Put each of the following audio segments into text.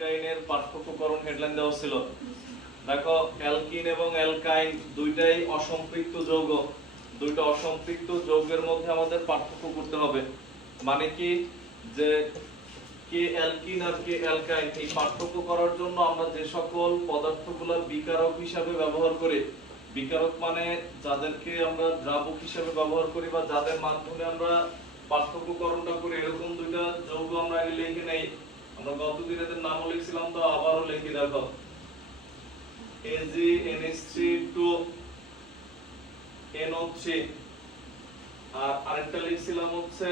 অ্যালকাইনের পার্থক্যকরণ headline দেওয়া ছিল। দেখো অ্যালকিন এবং অ্যালকাইন দুইটাই অসম্পৃক্ত যৌগ, দুইটা অসম্পৃক্ত যৌগের মধ্যে আমাদের পার্থক্য করতে হবে। মানে কি যে কে অ্যালকিন আর কে অ্যালকাইন এই পার্থক্য করার জন্য আমরা যে সকল পদার্থগুলো বিকারক হিসাবে ব্যবহার করি, বিকারক মানে যাদেরকে আমরা দ্রাবক হিসাবে ব্যবহার করি বা যাদের মাধ্যমে আমরা পার্থক্যকরণটা করি, এরকম দুইটা যৌগ আমরা আগে লিখে নেই। আমরা গতদিন এদের নামও লিখছিলাম, তো আবারও লিখি। দেখো AgNH2NO3 আর আরেকটা লিখছিলাম হচ্ছে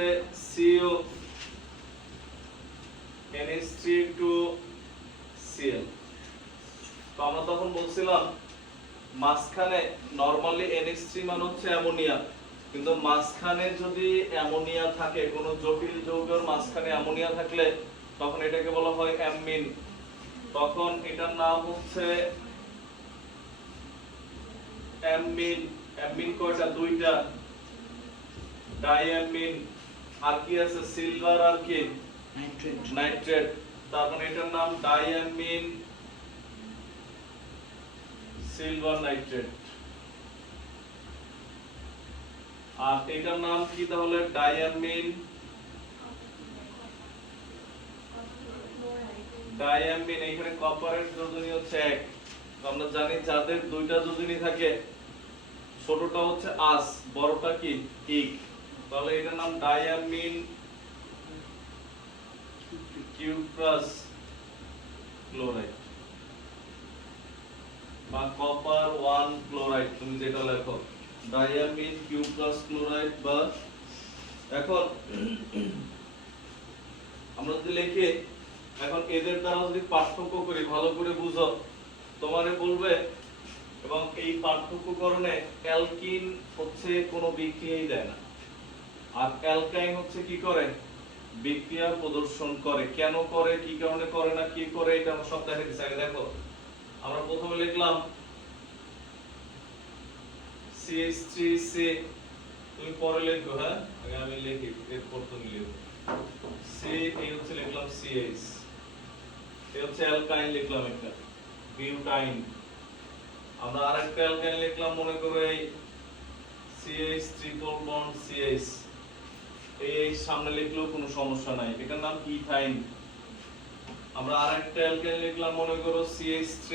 CONH3 2Cl। তো আমরা তখন বলছিলাম মাঝখানে নরমালি NH3 মানে হচ্ছে অ্যামোনিয়া, কিন্তু মাঝখানে যদি অ্যামোনিয়া থাকে, কোনো জটিল যৌগের মাঝখানে অ্যামোনিয়া থাকলে তখন এটাকে বলা হয় অ্যামিন। তখন এটার নাম হচ্ছে অ্যামিন। অ্যামিন কয়টা? দুইটা, ডাইঅ্যামিন। আর কি আছে? সিলভার আর কি নাইট্রেট। তারপর এটার নাম ডাইঅ্যামিন সিলভার নাইট্রেট। আর এটার নাম কি তাহলে? ডাইঅ্যামিন এখানে কপারের যোজনী হচ্ছে 1। আমরা জানি যাদের দুইটা যোজনী থাকে, ছোটটা হচ্ছে আস, বড়টা কি ইক, তাহলে এটার নাম ডাইঅ্যামিন কিউপ্রাস ক্লোরাইড বা কপার 1 ক্লোরাইড, তুমি যেটা লেখো ডাইঅ্যামিন কিউপ্রাস ক্লোরাইড। বা এখন আমরা যদি লিখি, এখন এদের দ্বারা যদি পার্থক্য করি, ভালো করে বুঝো, তোমারে বলবে এবং এই পার্থক্যকরণে অ্যালকিন হচ্ছে কোনো বিক্রিয়াই দেয় না, আর অ্যালকাইন হচ্ছে কি করে? বিক্রিয়া প্রদর্শন করে। কেন করে, কি কারণে করে না, কি করে, এটা আমরা সব দেখে দিচ্ছি। আগে দেখো, আমরা প্রথমে লিখলাম CH3C, তুমি পরে লিখো, হ্যাঁ আগে আমি লিখি, এরপর তুমি লিখো। C এই হচ্ছে লিখলাম CH, এই হচ্ছে অ্যালকাইন লিখলাম একটা বিউটাইন। আমরা আরেকটা অ্যালকাইন লিখলাম, মনে করো এই CH ট্রিপল বন্ড CH, এই সামনে লিখলেও কোনো সমস্যা নাই, এটার নাম ইথাইন। আমরা আরেকটা অ্যালকাইন লিখলাম, মনে করো CH3,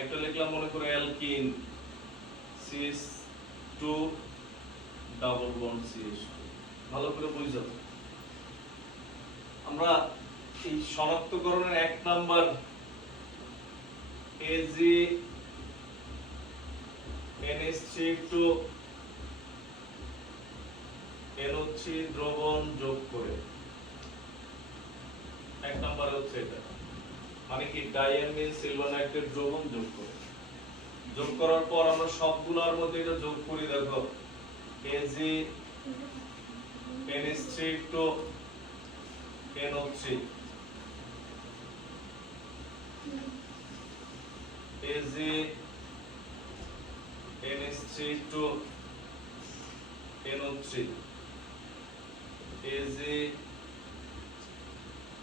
একটা লিখলাম মনে করো alkyne CH2 double bond CH2। ভালো করে বুঝো, আমরা এই শনাক্তকরণের 1 নাম্বার AgNH3 দ্রবণ যোগ করে, 1 নাম্বার হচ্ছে এটা, মানে কি ডাইঅ্যামিন সিলভার নাইট্রেট দ্রবণ যোগ করে। যোগ করার পর আমরা সবগুলোর মধ্যে এটা যোগ করি। দেখো AgNH3 2NO3, AgNH3 2NO3,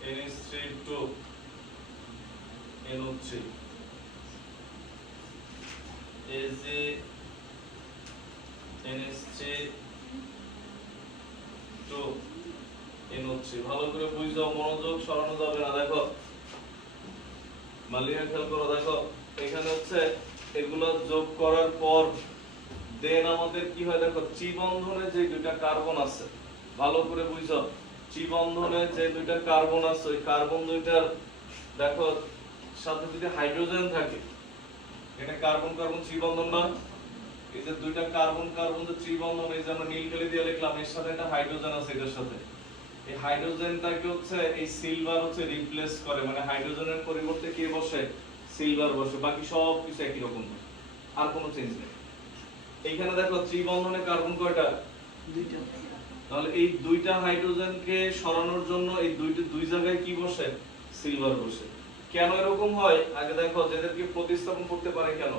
AgNH3 2NO3, AgNH3 2NO3। ভালো করে বুঝো, মনোযোগ সরানো যাবে না। দেখো মালিকা খেয়াল করো, দেখো এখানে হচ্ছে এগুলো যোগ করার পর দেন আমাদের কি হয়? দেখো ত্রিবন্ধনে যে দুইটা কার্বন আছে, ভালো করে বুঝো, ত্রিবন্ধনে যে দুইটা কার্বন আছে, ওই কার্বন দুইটার দেখো সাথে যদি হাইড্রোজেন থাকে, এটা কার্বন কার্বন ত্রিবন্ধন না? এই যে দুইটা কার্বন কার্বন যে ত্রিবন্ধন, এই যে আমরা নীল কালি দিয়ে লিখলাম, এর সাথে একটা হাইড্রোজেন আছে, এটার সাথে এই হাইড্রোজেনটাকে হচ্ছে এই সিলভার হচ্ছে রিপ্লেস করে, মানে হাইড্রোজেনের পরিবর্তে কি বসে? সিলভার বসে। বাকি সব কিছু একই রকম, আর কোনো চেঞ্জ নেই। এইখানে দেখো ত্রিবন্ধনে কার্বন কয়টা? দুইটা। তাহলে এই দুইটা হাইড্রোজেনকে সরানোর জন্য এই দুই জায়গায় কি বসে? সিলভার বসে। কেন এরকম হয়? আগে দেখো যাদেরকে প্রতিস্থাপন করতে পারে কেন?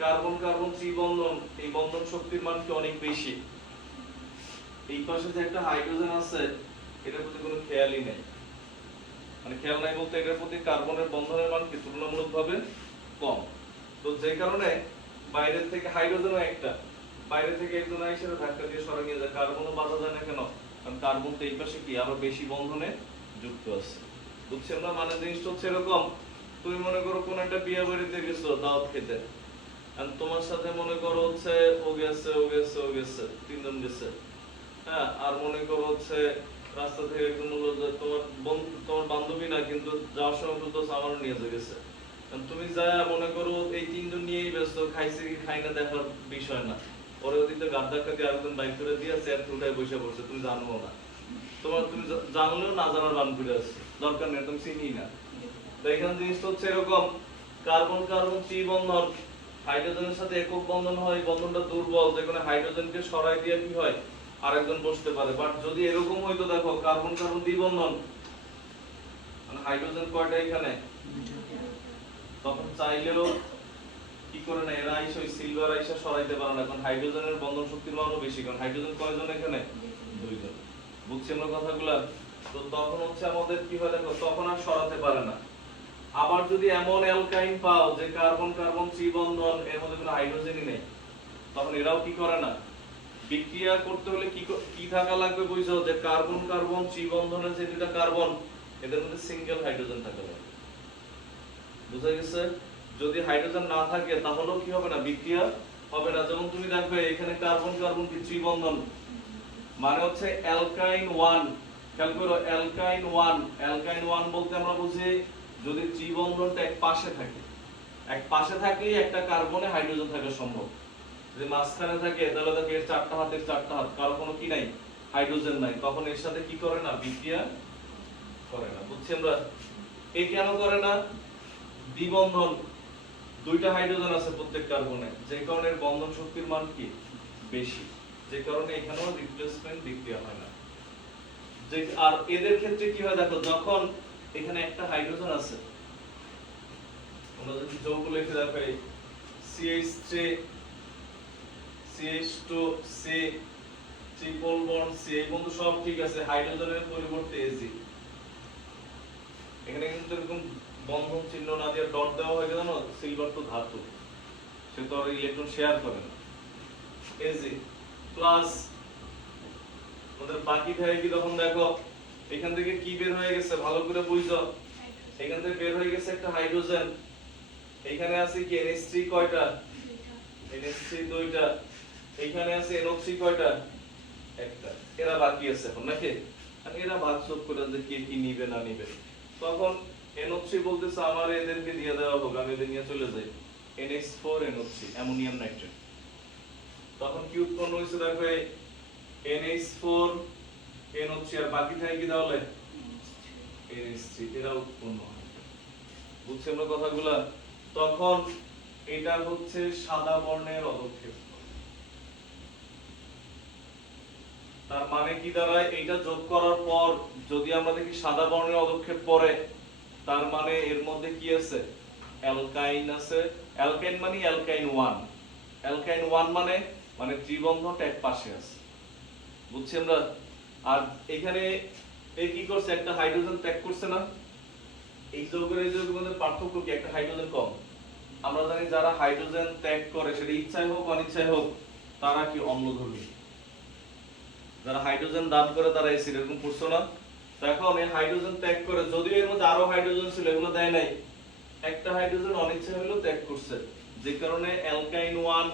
কার্বন কার্বন ত্রিবন্ধন, এই বন্ধন শক্তির মান কি অনেক বেশি। এই পাশে যে একটা হাইড্রোজেন আছে এটার প্রতি কোনো খেয়ালই নেই, মানে খেয়াল নাই বলতে এটার প্রতি কার্বনের বন্ধনের মান কি তুলনামূলকভাবে কম। তো যে কারণে বাইরে থেকে হাইড্রোজেনও একটা, বাইরে থেকে একজন এসে ধাক্কা দিয়ে সরে নিয়ে যায়, কার্বনও বাধা যায় না কেন, কারণ কার্বন তো এই পাশে কি আরো বেশি বন্ধনে যুক্ত আছে। বুঝছেন না? মানে জিনিসটা হচ্ছে এরকম, তুমি মনে করো কোন একটা বিয়ে বাড়িতে গেছো দাওয়াত খেতে, আর তোমার সাথে মনে করো হচ্ছে ও গেছে ও গেছে ও গেছে, তিনজন গেছে, হ্যাঁ, আর মনে করো হচ্ছে রাস্তা থেকে একজন বললো যে তোমার তোমার বান্ধবী না, কিন্তু যাওয়ার সময় তো আমারও নিয়ে গেছে, তুমি যা মনে করো এই তিনজন নিয়েই ব্যস্ত, খাইছে কি খাই না দেখার বিষয় না, পরে ওদিকে গাড় ধাক্কা দিয়ে আরেকজন বাইক করে দিয়ে চেয়ার উঠায় বসে পড়ছে, তুমি জানো না, তুমি জানলেও না জানার বান করে আছে, দরকার নেই, তুমি চিনি না। তো এখানে জিনিসটা হচ্ছে এরকম, কার্বন কার্বন ত্রি বন্ধন, হাইড্রোজেনের সাথে একক বন্ধন হয়, বন্ধনটা দুর্বল, যেখানে হাইড্রোজেনকে সরাই দিয়ে কি হয় আরেকজন বসতে পারে। বাট যদি এরকম হইতো, দেখো কার্বন কার্বন দ্বিবন্ধন, মানে হাইড্রোজেন কয়টা এখানে, তখন চাইলেও কি করে না এরা আইসা ওই সিলভার আইসা সরাইতে পারে না, কারণ হাইড্রোজেনের বন্ধন শক্তির মানও বেশি, কারণ হাইড্রোজেন কয়জন এখানে, দুইজন। বুঝছি আমরা কথাগুলা? তো তখন হচ্ছে আমাদের কি হয় দেখো, তখন আর সরাতে পারে না। আবার যদি এমন অ্যালকাইন পাও যে কার্বন কার্বন ত্রি বন্ধন, এর মধ্যে কোনো হাইড্রোজেনই নেই, তখন এরাও কি করে না, বিক্রিয়া করতে হলে কি থাকা লাগবে বুঝছো, যে কার্বন কার্বন ত্রি বন্ধনের যে দুটো কার্বন, এদের মধ্যে সিঙ্গেল হাইড্রোজেন থাকা লাগবে। বুঝা গেছে? যদি হাইড্রোজেন না থাকে তাহলেও কি হবে না, বিক্রিয়া হবে না। যেমন তুমি দেখবে এখানে কার্বন কার্বন কি ত্রি বন্ধন, মানে হচ্ছে অ্যালকাইন 1, খেয়াল করো অ্যালকাইন 1, অ্যালকাইন 1 বলতে আমরা বুঝি যদি ত্রি বন্ধনটা এক পাশে থাকে, এক পাশে থাকলেই একটা কার্বনে হাইড্রোজেন থাকা সম্ভব। যদি মাঝখানে থাকে তাহলে দেখো এর চারটা হাতের চারটা হাত, কারো কোনো কি নাই, হাইড্রোজেন নাই, তখন এর সাথে কি করে না, বিক্রিয়া করে না। বুঝছি আমরা? এ কেন করে না, দ্বিবন্ধন, দুইটা হাইড্রোজেন আছে প্রত্যেক কার্বনে, যে কারণে এর বন্ধন শক্তির মান কি বেশি, যে কারণে এখানেও রিপ্লেসমেন্ট বিক্রিয়া হয় না। যে আর এদের ক্ষেত্রে কি হয় দেখো, যখন এখানে একটা হাইড্রোজেন আছে, আমরা যদি যৌগ লিখে দেখো CH3 CH2 C triple bond C, এই বন্ধু সব ঠিক আছে, হাইড্রোজেনের পরিবর্তে Ag, এখানে কিন্তু এরকম বন্ধন চিহ্ন না দিয়ে ডট দেওয়া হয়ে গেল না, সিলভার তো ধাতু, সে তো আর ইলেকট্রন শেয়ার করে না, Ag প্লাস আমাদের বাকি থাকে কি, তখন দেখো এখান থেকে কি বের হয়ে গেছে ভালো করে বুঝছো, এখান থেকে বের হয়ে গেছে একটা হাইড্রোজেন, এখানে আছে কি NH3 কয়টা, NH3 দুইটা, এখানে আছে NO3 কয়টা, একটা, এরা বাকি আছে এখন নাকি, আর এরা ভাগযোগ করে যে কে কি নিবে না নিবে, তখন NO3 বলতেছে আমার এদেরকে দিয়ে দেওয়া হোক, আমি এদের নিয়ে চলে যাই, NH4 NO3 অ্যামোনিয়াম নাইট্রেট, তখন কি উৎপন্ন হইছে দেখো NH4 NO3, আর বাকি থাকে কি তাহলে NH3, এরা উৎপন্ন হয়। বুঝছেন আমরা কথাগুলা? তখন এটা হচ্ছে সাদা বর্ণের অদক্ষেপ, তার মানে কি দাঁড়ায়, এইটা যোগ করার পর যদি আমরা দেখি সাদা বর্ণের অদক্ষেপ পরে, তার মানে এর মধ্যে কি আছে, অ্যালকাইন আছে, অ্যালকাইন মানে অ্যালকাইন 1, অ্যালকাইন 1 মানে মানে ত্রিবন্ধনটা এক পাশে আছে। বুঝছি আমরা? আর এখানে এই কি করছে, একটা হাইড্রোজেন ত্যাগ করছে না, এই যৌগের এই যৌগের মধ্যে পার্থক্য কি, একটা হাইড্রোজেন কম। আমরা জানি যারা হাইড্রোজেন ত্যাগ করে সেটা ইচ্ছায় হোক অনিচ্ছায় হোক, তারা কি অম্লধর্মী, যারা হাইড্রোজেন দান করে তারা অ্যাসিড, এরকম পড়ছো না? তো এখন এই হাইড্রোজেন ত্যাগ করে, যদিও এর মধ্যে আরো হাইড্রোজেন ছিল এগুলো দেয় নাই, একটা হাইড্রোজেন অনিচ্ছায় হলেও ত্যাগ করছে, যে কারণে অ্যালকাইন 1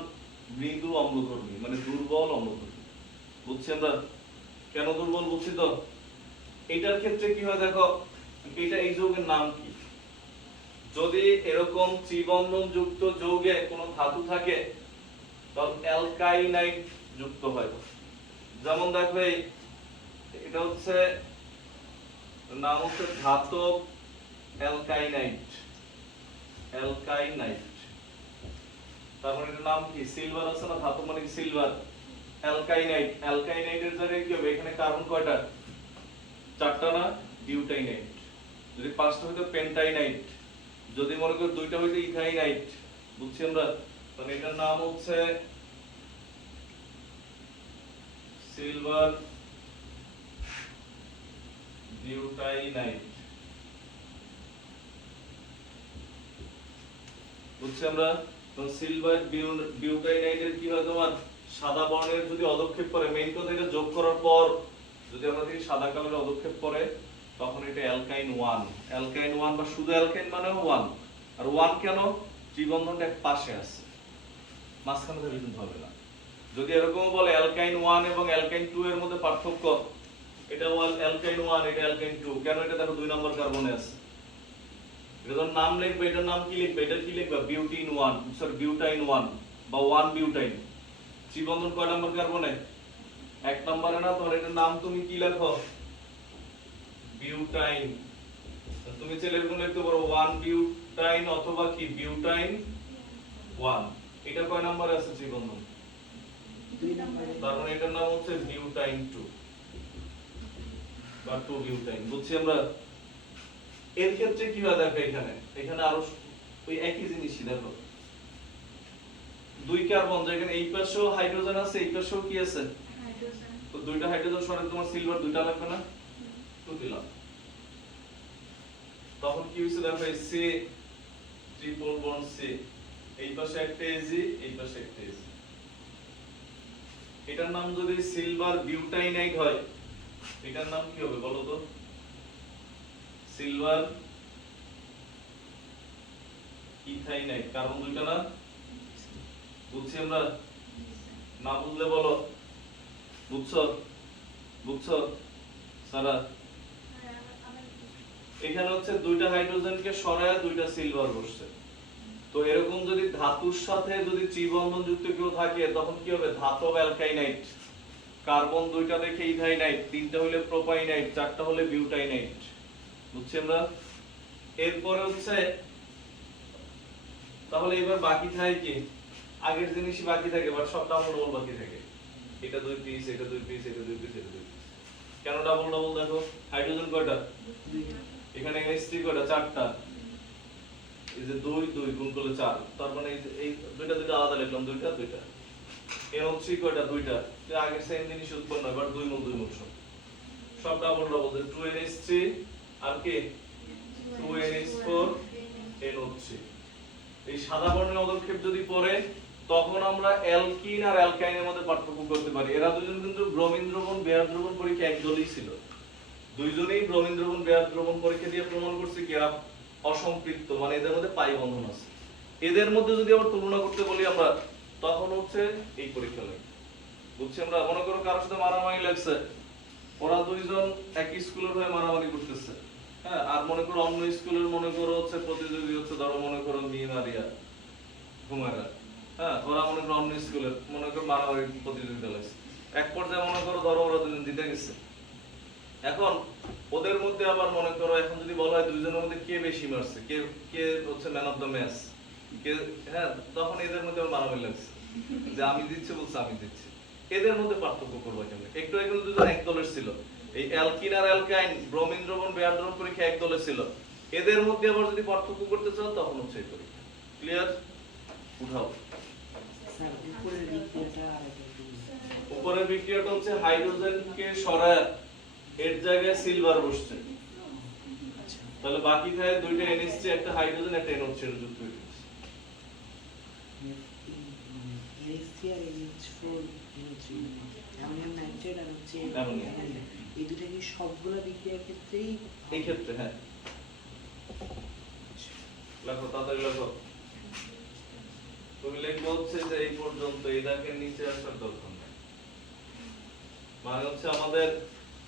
মৃদু অম্লধর্মী, মানে দুর্বল অম্লধর্মী। বুঝছি আমরা কেন দুর্বল, বুঝছি তো? এটার ক্ষেত্রে কি হয় দেখো, এটা এই যৌগের নাম কি, যদি এরকম ত্রিবন্ধন যুক্ত যৌগে কোনো ধাতু থাকে তখন অ্যালকাইনাইট যুক্ত হয়। যেমন দেখো এটা হচ্ছে নাম হচ্ছে ধাতব অ্যালকাইনাইট, অ্যালকাইনাইট, তারপর এটার নাম কি, সিলভার আছে না, ধাতব মানে কি সিলভার, অ্যালকাইনাইট, অ্যালকাইনাইটের জায়গায় কি হবে, এখানে কার্বন কয়টা, চারটা না, বিউটাইনাইট, যদি পাঁচটা হইতো পেন্টাইনাইট, যদি মনে করো দুইটা হইতো ইথাইনাইট। বুঝছি আমরা? তাহলে এটার নাম হচ্ছে সিলভার বিউটাইনাইট। বুঝছি আমরা? তো সিলভার বিউটাইনাইটের কি হয় তোমার সাদা বর্ণের যদি অদক্ষেপ করে মেইন কথা এটা যোগ করার পর যদি আমরা দেখি সাদা কালারের অদক্ষেপ করে তখন এটা অ্যালকাইন 1। অ্যালকাইন 1 বা শুধু অ্যালকাইন মানেও 1। আর 1 কেন? ত্রিবন্ধনটা এক পাশে আছে, মাঝখানে ধরে কিন্তু হবে না। যদি এরকম বলে অ্যালকাইন 1 এবং অ্যালকাইন 2 এর মধ্যে পার্থক্য, এটা অ্যালকাইন 1 এটা অ্যালকাইন 2, কেন? এটা দেখো 2 নম্বর কার্বনে আছে। এটার নাম লিখবে, এটার নাম কি লিখবে? এটা কি লিখবে? বিউটিন 1, সরি বিউটাইন 1 বা 1 বিউটাইন। ত্রিবন্ধন কয় নম্বর কার্বনে? 1 নম্বরে না? তাহলে এটার নাম তুমি কি লেখো? বিউটাইন। তুমি চাইলে এরকম লিখতে পারো 1 বিউটাইন অথবা কি বিউটাইন 1। এটা কয় নম্বরে আছে ত্রিবন্ধন? 2 নম্বরে। তার মানে এটার নাম হচ্ছে বিউটাইন 2 বা 2 বিউটাইন। বুঝছি আমরা? এর ক্ষেত্রে কি হয় দেখো, এখানে আরো ওই একই জিনিসই দেখো, 2 কার্বন, যেখানে এই পাশেও হাইড্রোজেন আছে এই পাশেও কি আছে? হাইড্রোজেন। তো 2টা হাইড্রোজেন সরে তোমার সিলভার 2টা লাগবে না? 2 দিলাম। তখন কি হইছে দেখো, এই সি ট্রিপল বন্ড সি, এই পাশে একটা এজি, এই পাশে একটা এজি। এটার নাম যদি সিলভার বিউটাইনাইট হয় এটার নাম কি হবে বলো তো? সিলভার ইথাইনাইট। কার্বন 2টা না? বুঝছি আমরা? না বুঝলে বলো। বুঝছো? বুঝছো সারা? এখানে হচ্ছে 2টা হাইড্রোজেনকে সরায়া 2টা সিলভার বসছে। তো এরকম যদি ধাতুর সাথে যদি ত্রিবন্ধন যুক্ত কেউ থাকে তখন কি হবে? ধাতব অ্যালকাইনাইট। কার্বন 2টা দেখে ইথাইনাইট, 3টা হলে প্রোপাইনাইট, 4টা হলে বিউটাইনাইট। বুঝছি আমরা? এরপরে হচ্ছে তাহলে এবার বাকি থাকে কি? আগের জিনিসই বাকি থাকে, বাট সব ডাবল ডাবল বাকি থাকে। এটা 2 পিস, এটা 2 পিস, এটা 2 পিস, এটা 2 পিস। কেন ডাবল ডাবল দেখো? হাইড্রোজেন কয়টা? এখানে NH3 কয়টা? 4টা। এই যে 2 2 গুণ করলে 4, তার মানে এই দুইটা দুইটা আলাদা লিখলাম, দুইটা দুইটা। NO3 কয়টা? 2টা। তো আগের সেম জিনিস উৎপন্ন হয়, বাট 2 গুণ 2 গুণ সব ডাবল ডাবল। 2NH3 আর কি 2NH4 NO3। এই সাদা বর্ণের অদক্ষেপ যদি পড়ে তখন আমরা অ্যালকিন আর অ্যালকাইনের মধ্যে পার্থক্য করতে পারি। এরা দুজন কিন্তু ব্রোমিন দ্রবণ বেয়ার দ্রবণ পরীক্ষা একদলই ছিল। দুইজনেই ব্রোমিন দ্রবণ বেয়ার দ্রবণ পরীক্ষা দিয়ে প্রমাণ করছে কি এরা অসম্পৃক্ত, মানে এদের মধ্যে পাই বন্ধন আছে। এদের মধ্যে যদি আবার তুলনা করতে বলি আমরা তখন হচ্ছে এই পরীক্ষা লাগে। বুঝছি আমরা? মনে করো কারোর সাথে মারামারি লাগছে, ওরা দুইজন একই স্কুলের হয়ে মারামারি করতেছে, হ্যাঁ, আর মনে করো অন্য স্কুলের মনে করো হচ্ছে প্রতিযোগী হচ্ছে, ধরো মনে করো মিমারিয়া হুমায়রা, হ্যাঁ, ওরা মনে করো অন্য স্কুলের মনে করো মারামারি প্রতিযোগিতা লাগছে। এক পর্যায়ে মনে করো ধরো ওরা দুজন জিতে গেছে। এখন ওদের মধ্যে আবার মনে করো এখন যদি বলা হয় দুইজনের মধ্যে কে বেশি মারছে, কে কে হচ্ছে ম্যান অফ দ্য ম্যাচ, কে, হ্যাঁ, তখন এদের মধ্যে আবার মারামারি লাগছে যে আমি দিচ্ছি বলছে আমি দিচ্ছি। এদের মধ্যে পার্থক্য করবো কেমনে? একটু আগে দুজন এক দলের ছিল, এই অ্যালকিন আর অ্যালকাইন ব্রোমিন দ্রবণ বেয়ার দ্রবণ পরীক্ষা এক দলের ছিল। এদের মধ্যে আবার যদি পার্থক্য করতে চাও তখন হচ্ছে এই পরীক্ষা। ক্লিয়ার? উঠাও। স্যার উপরের বিক্রিয়াটা আরেকটু। উপরের বিক্রিয়াটা হচ্ছে হাইড্রোজেনকে সরায় এর জায়গায় সিলভার বসছে, তাহলে বাকি থাকে 2টা NH3 একটা হাইড্রোজেন একটা NO3 যুক্ত হয়ে গেছে। NH3 আর NH4 NO3 অ্যামোনিয়াম নাইট্রেট আর হচ্ছে অ্যামোনিয়াম। এই দুটো কি সবগুলো বিক্রিয়ার ক্ষেত্রেই? এই ক্ষেত্রে হ্যাঁ। লেখো তাড়াতাড়ি লেখো। তুমি লিখবো হচ্ছে যে এই পর্যন্ত, এই দাগের নিচে আসার দরকার নেই। মানে হচ্ছে আমাদের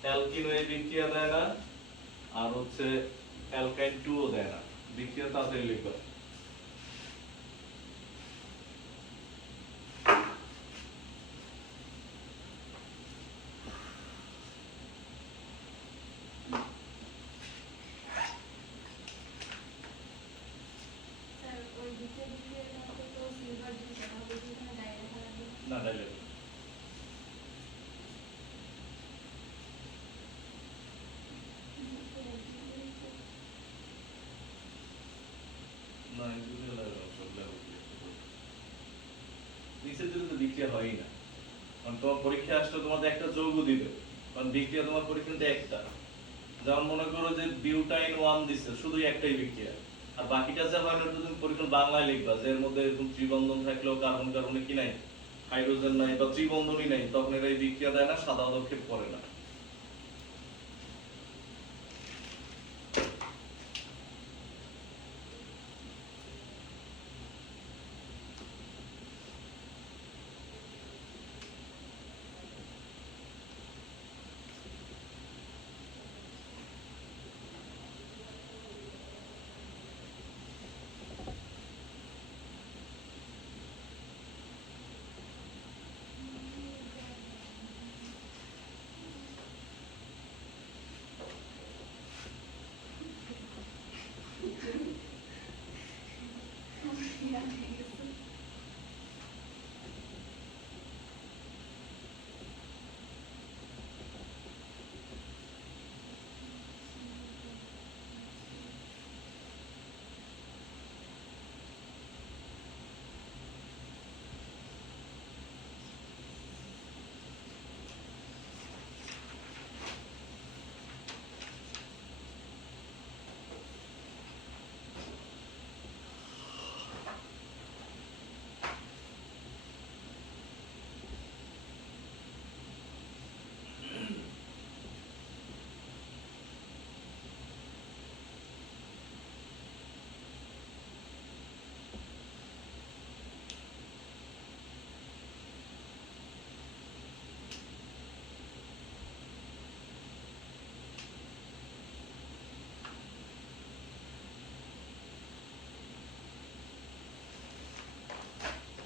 অ্যালকিন এই বিক্রিয়া দেয় না আর হচ্ছে অ্যালকাইন 2 ও দেয় না, বিক্রিয়া তাড়াতাড়ি লিখবা। স্যার ওই দ্বিতীয় বিক্রিয়ার মধ্যে তো সিলভার যুক্ত হবে, এখানে ডাই লেখা লাগবে না ডাইলে না, এগুলো লাগবে সব লাগবে। নিচের দিকে তো বিক্রিয়া হয়ই না, কারণ তোমার পরীক্ষা আসলে তোমাদের একটা যৌগ দিবে, কারণ বিক্রিয়া তোমার পরীক্ষাতে একটা, যেমন মনে করো যে বিউটাইন 1 দিছে, শুধু একটাই বিক্রিয়া, আর বাকিটা যা হয় না তুমি পরীক্ষা বাংলায় লিখবা যে এর মধ্যে এরকম ত্রিবন্ধন থাকলেও কার্বন কার্বনে কি নাই, হাইড্রোজেন নাই বা ত্রিবন্ধনই নাই, তখন এরা এই বিক্রিয়া দেয় না, সাদা পদক্ষেপ করে না।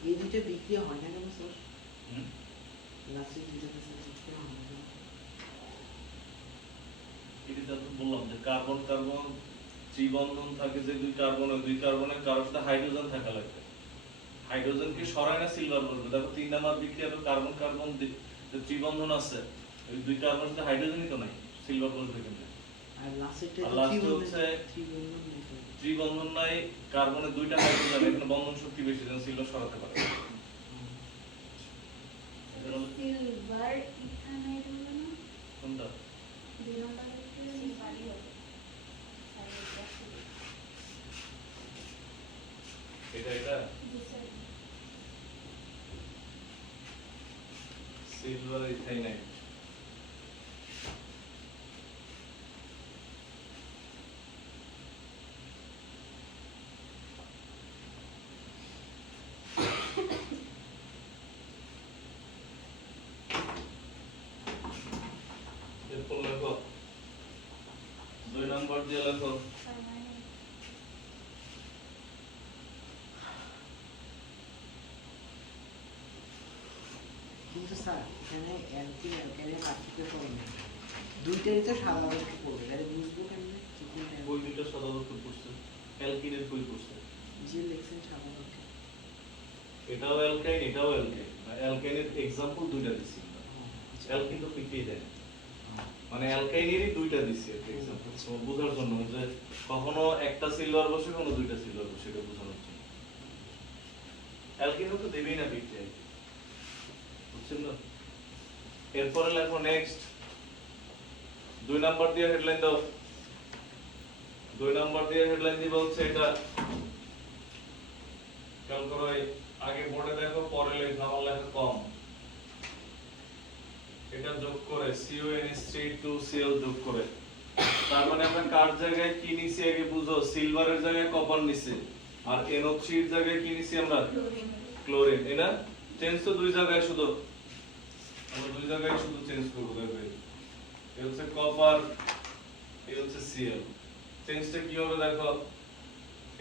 এই দুটো বিক্রিয়া হয় না কেন স্যার? হুম? লাস্টের দুটোতে স্যার বিক্রিয়া হয় না কেন? এটা তো বললাম যে কার্বন কার্বন ত্রিবন্ধন থাকে, যে দুই কার্বন, ওই দুই কার্বনের কারোর সাথে হাইড্রোজেন থাকা লাগবে। হাইড্রোজেনকে সরায় না সিলভার বলবে। দেখো 3 নাম্বার বিক্রিয়া তো কার্বন কার্বন যে ত্রিবন্ধন আছে, ওই দুই কার্বনের সাথে হাইড্রোজেনই তো নাই, সিলভার বলবে কিন্তু। আর লাস্টেরটা আর তো লাস্টে ত্রিবন্ধন হচ্ছে ত্রিবন্ধন নেই স্যার। ত্রিবন্ধন নাই, কার্বনের দুইটা হাইড্রোজেন, এখানে বন্ধন শক্তি বেশি, যেন সিলভার সরাতে পারে। সিলভার ইথানাইট হলো না? কোনটা? 2 নম্বর সিলভারই হবে। এটা জি স্যার। সিলভার ইথাইনাইট। এরপর লেখো 2 নাম্বার দিয়ে লেখো পারমানেন্ট। কিন্তু স্যার এখানে অ্যালকিন অ্যালকাইনের পার্থক্য করে না। দুইটারই তো সাদা রঙে পড়বে, তাহলে বুঝবো কেমনে যে কোনটা ওই দুইটা সাদা রক্ত পড়ছে, অ্যালকিনের কই পড়ছে? যে লেখছেন সাদা রঙে। এটাও অ্যালকাইন, এটাও অ্যালকাইন। অ্যালকাইনের एग्जांपल দুইটা দিছি আমরা। অ্যালকিন তো পিকেই দেয় না। মানে অ্যালকাইনেরই দুইটা দিছি একটা एग्जांपल বোঝার জন্য, যে কখনো একটা সিলভার বসে, কখনো দুইটা সিলভার বসে, এটা বোঝানোর জন্য। অ্যালকিনও তো দেবেই না বিক্রিয়ায়, বুঝছেন না? এরপরে লেখো নেক্সট 2 নাম্বার দিয়ে হেডলাইন দাও। 2 নাম্বার দিয়ে হেডলাইন দিব হচ্ছে এটা, খেয়াল করো, এই আগে বোর্ডে দেখো, পরে লেখো, আমার লেখা কম। এটা যোগ করে CuNH3 যোগ করে, তার মানে আমরা কার জায়গায় কি নিছি আগে বুঝো। সিলভারের জায়গায় কপার নিছি, আর NO3 এর জায়গায় কি নিছি আমরা? ক্লোরিন। এনা চেঞ্জ তো দুই জায়গায়, শুধু আমরা দুই জায়গায় শুধু চেঞ্জ করব। দেখো এই হচ্ছে কপার, এই হচ্ছে Cl। চেঞ্জটা কি হবে দেখো,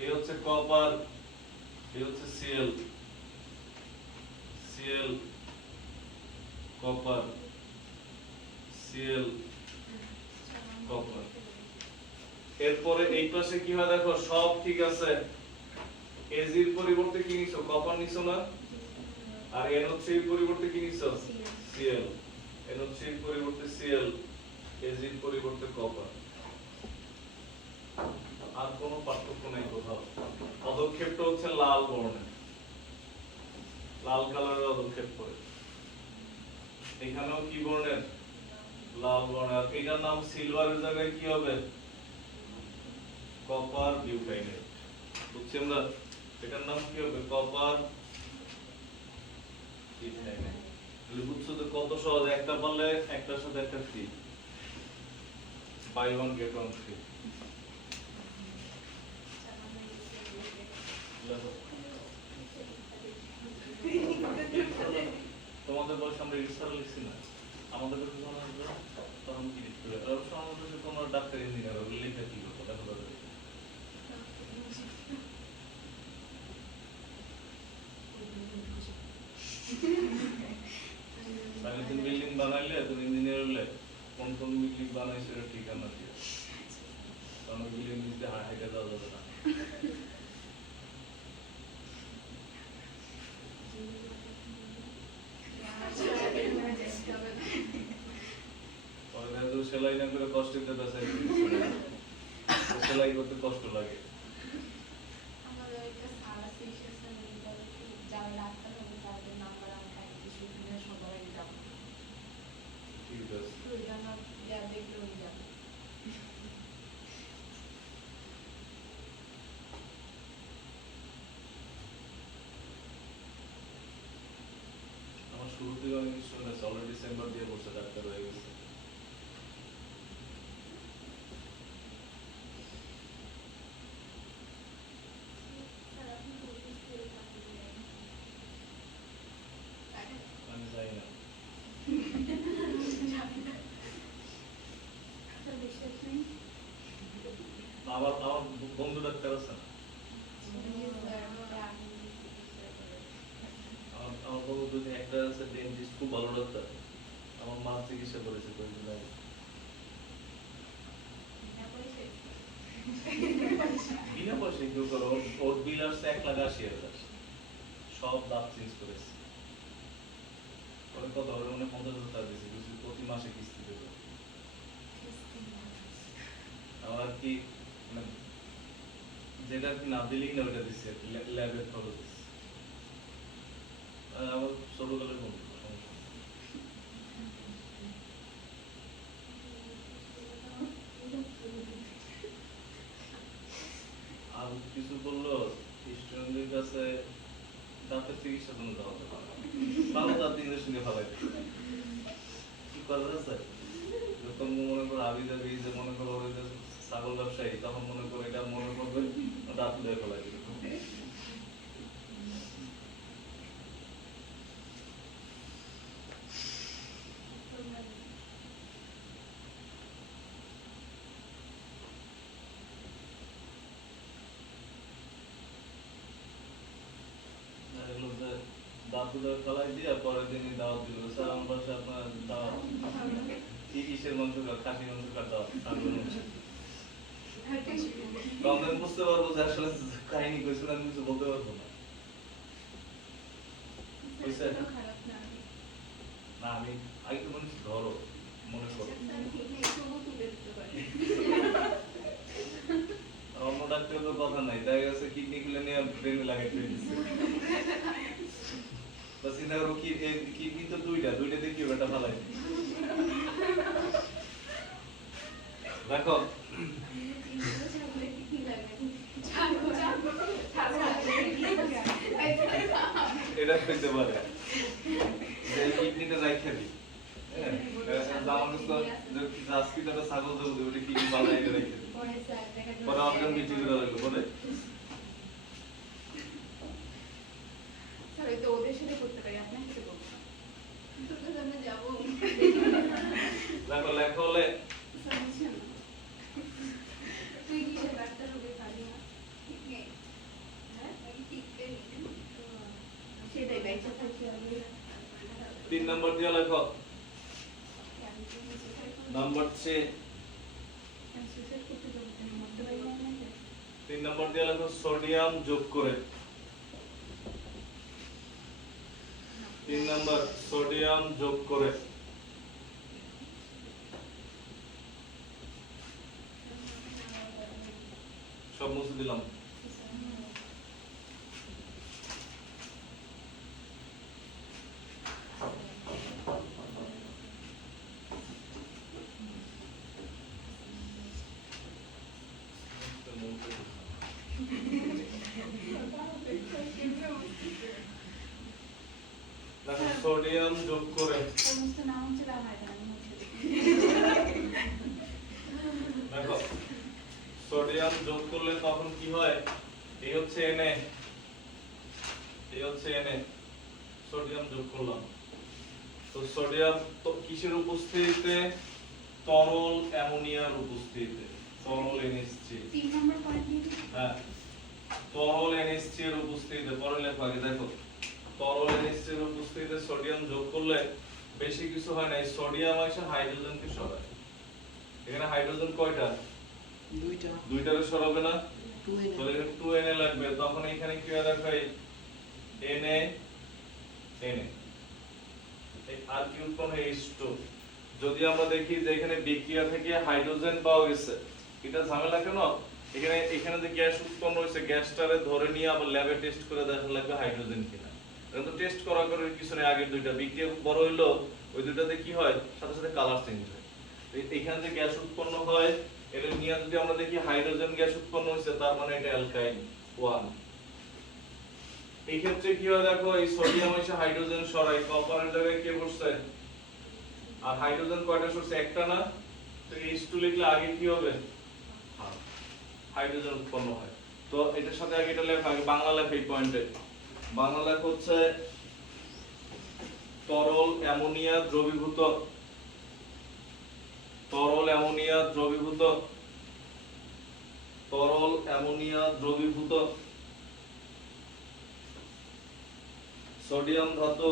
এই হচ্ছে কপার, এই হচ্ছে Cl, Cl copper, Cl copper. এরপরে এই পাশে কি হয় দেখো, সব ঠিক আছে। Ag এর পরিবর্তে কি নিছো? কপার নিছো না? আর NO3 এর পরিবর্তে কি নিছো? Cl। NO3 এর পরিবর্তে Cl, Ag এর পরিবর্তে কপার। আর কোনো পার্থক্য নেই কোথাও। পদক্ষেপটা হচ্ছে লাল বর্ণের, লাল কালারের পদক্ষেপ করে। এখানেও কি বর্ণের? লাল বর্ণের। আর এটার নাম সিলভারের জায়গায় কি হবে? কপার বিউটাইনেট। বুঝছি আমরা? এটার নাম কি হবে? কপার বিউটাইনেট। তাহলে বুঝছো তো কত সহজ, একটা পারলে একটার সাথে একটা free, buy one get one free. তোমাদের বয়সে আমরা রিসার্চ লিখছি না, আমাদের কাছে যখন আসবে তখন কি লিখতে হবে? অবশ্য আমাদের কাছে কোনো ডাক্তার ইঞ্জিনিয়ার হবে, লিখে কি করবো দেখো তাদের। তাহলে তুমি বিল্ডিং বানাইলে, তুমি ইঞ্জিনিয়ার হলে কোন কোন বিল্ডিং বানাইছো এটা ঠিকানা দিয়ে, কারণ বিল্ডিং নিচে হাইটে যাওয়া যাবে না। পরে দেখা যাবে সেলাই না করে কষ্টের বেচাই, সেলাই করতে কষ্ট লাগে। আমাদের একটা স্যার আছে ঈশ্বর স্যার মেডিকেল, যারা ডাক্তার হবে তাদের নাম্বার আমরা একটা সুবিধা সবাই যাব। ঠিক আছে। প্রয়োজন যা দেখলে ওই যাবে। আমার শুরু থেকে অনেক কিছু শুনেছে, অলরেডি ডিসেম্বর দিয়ে বলছে ডাক্তার হয়ে গেছে। স্যার আপনি বলতেন যে আমি যাই না। স্যার বিশ্বাস নেই। আবার আমার বন্ধু ডাক্তার আছে না, আমার বন্ধু দুটো, একটা আছে ডেন্টিস্ট, খুব ভালো ডাক্তার, আমার মা চিকিৎসা করেছে কয়েকদিন আগে। বিনা পয়সায় কেউ করো, ওর বিল আসছে 1,80,000, সব দাঁত চেঞ্জ করেছে। ওর কত হবে মানে 50,000 টাকা দিয়েছে, বুঝলি, প্রতি মাসে কিস্তি দেবে। আমার কি মানে যেটা কি না দিলেই না ওটা দিচ্ছে, ল্যাবের খরচ দিচ্ছে। আমার ছোটবেলার বন্ধু, সমস্যা নেই। আর কিছু বললো স্টুডেন্টদের কাছে দাঁতের চিকিৎসার জন্য দেওয়া হবে, ভালো দাঁত ইঞ্জেকশন দিয়ে ফেলাই দেবে। কি করা আছে? যখন মনে করো আবি যাবি, যে মনে করো ওই যে ছাগল ব্যবসায়ী, তখন মনে করো এটা মনে করবে দাঁত দিয়ে ফেলাই দেবে। এগুলো যে দাঁত দিয়ে ফেলাই দিয়ে পরের দিনই দাওয়াত দিল, স্যার আমার পাশে আপনার দাওয়াত, কি কিসের মাংস খাওয়া, খাসি মাংস খাওয়া, ছাগলের মাংস। তখন বুঝতে পারবো যে আসলে কাহিনী কইছিল, আমি কিছু বলতে পারবো না। খারাপ না, না আমি আগে তো মনে ধরো মনে করো তুলে দিতে পারি। অন্য ডাক্তার তো কথা নাই, দেখা গেছে কিডনি খুলে নিয়ে ব্রেনে লাগাই ফেলে দিচ্ছে। তো চিন্তা করো কিডনি তো দুইটাতে কি ওটা ফালাই দেখো। এটা হইতে পারে যে কিডনিটা রাইখা দিই, হ্যাঁ, আমার কাছে আজকে একটা ছাগল দেবো, ওটা কিডনি বানাই রেখে দিই, পরে অর্গান মিটিং করে লাগলো বলে। স্যার তো ওদের সাথে করতে পারি, আপনার সাথে করবো না। তোর কাছে আমরা যাবো। দেখো লেখা হলে তুই কিসের ডাক্তার হবে পারি না? ঠিক নেই। হ্যাঁ ঠিক নেই। সেটাই বাইচা থাকতে হবে। 3 নম্বর দিয়ে লেখো। নাম্বার 3 3 নম্বর দিয়ে লেখো সোডিয়াম যোগ করে। 3 নম্বর সোডিয়াম যোগ করে। সব মুছে দিলাম। সোডিয়াম যোগ করে সমস্ত নাম হচ্ছে বাংলায় আমি হচ্ছে দেখো সোডিয়াম যোগ করলে তখন কি হয় এই হচ্ছে Na এই হচ্ছে Na সোডিয়াম যোগ করলাম তো সোডিয়াম তো কিসের উপস্থিতিতে তরল অ্যামোনিয়ার উপস্থিতিতে তরল NH3 3 নম্বর পয়েন্ট দিয়ে হ্যাঁ তরল NH3 এর উপস্থিতিতে পরে লেখো আগে দেখো তরল NH3 এর উপস্থিতিতে সোডিয়াম যোগ করলে বেশি কিছু হয় না এই সোডিয়াম এসে হাইড্রোজেনকে সরায় এখানে হাইড্রোজেন কয়টা দুইটারে সরাবে না 2Na তাহলে এখানে 2Na লাগবে তখন এখানে কি হয় দেখো এই Na Na এই আর কি উৎপন্ন হয় H2 যদি আমরা দেখি যে এখানে বিক্রিয়া থেকে হাইড্রোজেন পাওয়া গেছে এটা ঝামেলা কেন এখানে যে গ্যাস উৎপন্ন হয়েছে গ্যাসটারে ধরে নিয়ে আবার ল্যাবে টেস্ট করে দেখা লাগবে হাইড্রোজেন কিনা এটা তো টেস্ট করার কিছু নেই আগের দুইটা বিক্রিয়া বড় হইলো ওই দুইটাতে কি হয় সাথে সাথে কালার চেঞ্জ হয় এখানে যে গ্যাস উৎপন্ন হয় এটা নিয়ে যদি আমরা দেখি হাইড্রোজেন গ্যাস উৎপন্ন হয়েছে তার মানে এটা অ্যালকাইন 1 এই ক্ষেত্রে কি হয় দেখো এই সোডিয়াম এসে হাইড্রোজেন সরাই কপারের জায়গায় কে বসছে আর হাইড্রোজেন কয়টা সরছে একটা না তো H2 লিখলে আগে কি হবে হাইড্রোজেন উৎপন্ন হয় তো এটার সাথে আগে এটা লেখা আগে বাংলা লেখা এই পয়েন্টে বাংলা লেখা হচ্ছে তরল অ্যামোনিয়া দ্রবীভূত তরল অ্যামোনিয়া দ্রবীভূত তরল অ্যামোনিয়া দ্রবীভূত সোডিয়াম ধাতু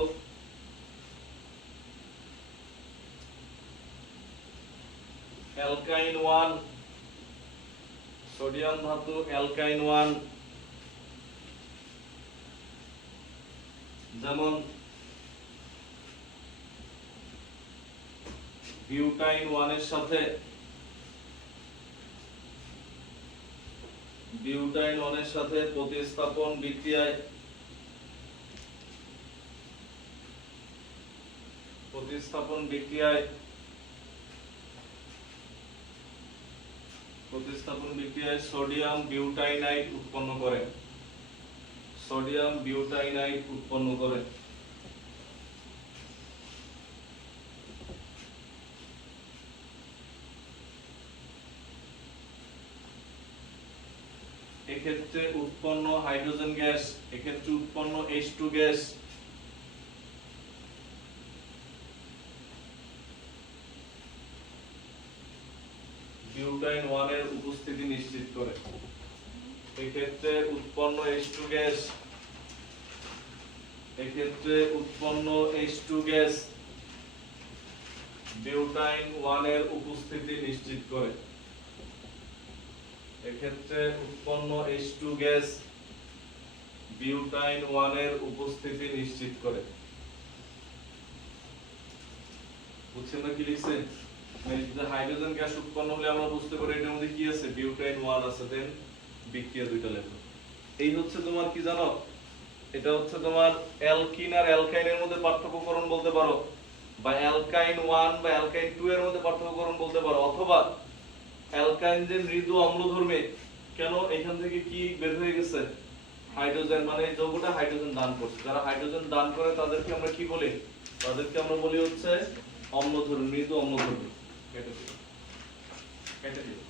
অ্যালকাইন 1 সোডিয়াম ধাতু অ্যালকাইন 1 যেমন বিউটাইন 1 এর সাথে প্রতিস্থাপন বিক্রিয়ায় সোডিয়াম বিউটাইনাইট উৎপন্ন করে এক্ষেত্রে উৎপন্ন হাইড্রোজেন গ্যাস এক্ষেত্রে উৎপন্ন H2 গ্যাস বিউটাইন 1 এর উপস্থিতি নিশ্চিত করে এক্ষেত্রে উৎপন্ন H2 গ্যাস বিউটাইন 1 এর উপস্থিতি নিশ্চিত করে এক্ষেত্রে উৎপন্ন H2 গ্যাস বিউটাইন 1 এর উপস্থিতি নিশ্চিত করে বুঝছেন না কি লিখছে হাইড্রোজেন গ্যাস উৎপন্ন হলে আমরা বুঝতে পারি এটার মধ্যে কি আছে বিউটাইন 1 আছে দেন বিক্রিয়া দুইটা লেখো এই হচ্ছে তোমার কি জানো এটা হচ্ছে তোমার অ্যালকিন আর অ্যালকাইনের মধ্যে পার্থক্যকরণ বলতে পারো বা অ্যালকাইন 1 বা অ্যালকাইন 2 এর মধ্যে পার্থক্যকরণ বলতে পারো অথবা অ্যালকাইন যে মৃদু অম্লধর্মী কেন এখান থেকে কি বের হয়ে গেছে হাইড্রোজেন মানে এই যৌগটা হাইড্রোজেন দান করছে যারা হাইড্রোজেন দান করে তাদেরকে আমরা কি বলি হচ্ছে অম্লধর্মী মৃদু অম্লধর্মী কেটে দিও